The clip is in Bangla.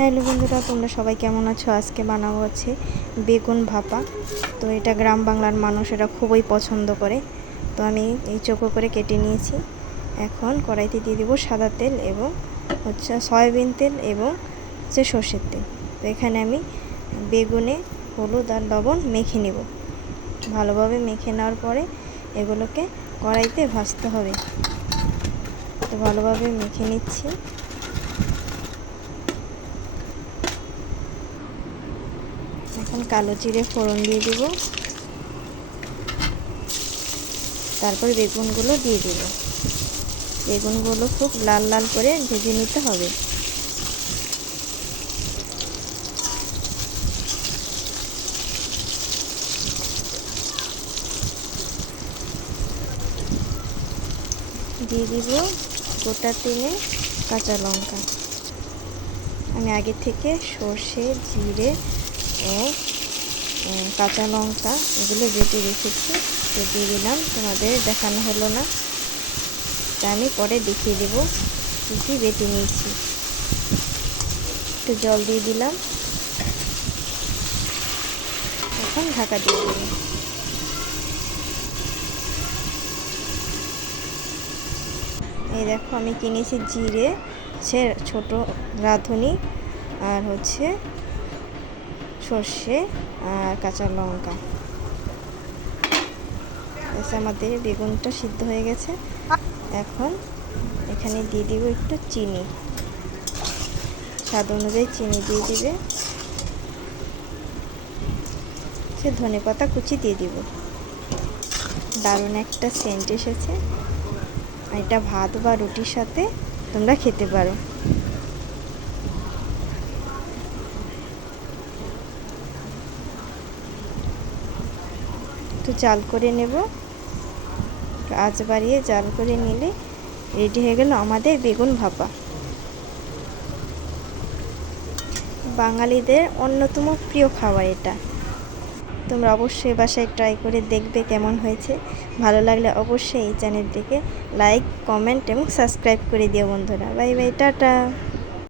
হ্যালো বন্ধুরা, তোমরা সবাই কেমন আছো? আজকে বানাবো হচ্ছে বেগুন ভাপা। তো এটা গ্রাম বাংলার মানুষ এটা খুবই পছন্দ করে। তো আমি এই চৌকো করে কেটে নিয়েছি। এখন কড়াইতে দিয়ে দেবো সাদা তেল এবং হচ্ছে সয়াবিন তেল এবং হচ্ছে সর্ষের তেল। তো এখানে আমি বেগুনে হলুদ আর লবণ মেখে নেব। ভালোভাবে মেখে নেওয়ার পরে এগুলোকে কড়াইতে ভাজতে হবে। তো ভালোভাবে মেখে নিচ্ছি। এখন কালো জিরে ফোড়ন দিয়ে দেব, তারপর বেগুনগুলো দিয়ে দেব। বেগুনগুলো খুব লাল লাল করে ভেজে নিতে হবে। দিয়ে দিব গোটা 3 কাঁচা লঙ্কা। আমি আগে থেকে সর্ষে, জিরে ও কাঁচা লঙ্কা এগুলো বেটে রেখেছি। তো দিয়ে দিলাম, তোমাদের দেখানো হলো না, তা আমি পরে দেখিয়ে দেব কী কী বেটে নিয়েছি। একটু জল দিয়ে দিলাম, এখন ঢাকা দিয়ে দেব। এই দেখো, আমি কিনেছি জিরে, ছোট রাঁধুনি, আর হচ্ছে সর্ষে আর কাঁচা লঙ্কা। আমাদের বেগুনটা সিদ্ধ হয়ে গেছে। এখন এখানে দিয়ে দিব একটু চিনি, স্বাদ অনুযায়ী চিনি দিয়ে দিবে। সে ধনেপাতা কুচি দিয়ে দিব। দারুণ একটা সেন্ট এসেছে। এটা ভাত বা রুটির সাথে তোমরা খেতে পারো। একটু জাল করে নেব, আঁচ বাড়িয়ে জাল করে নিলে রেডি হয়ে গেল আমাদের বেগুন ভাপা। বাঙালিদের অন্যতম প্রিয় খাবার এটা। তোমরা অবশ্যই বাসায় ট্রাই করে দেখবে কেমন হয়েছে। ভালো লাগলে অবশ্যই এই চ্যানেলটিকে লাইক, কমেন্ট এবং সাবস্ক্রাইব করে দিও বন্ধুরা। Bye bye, tata.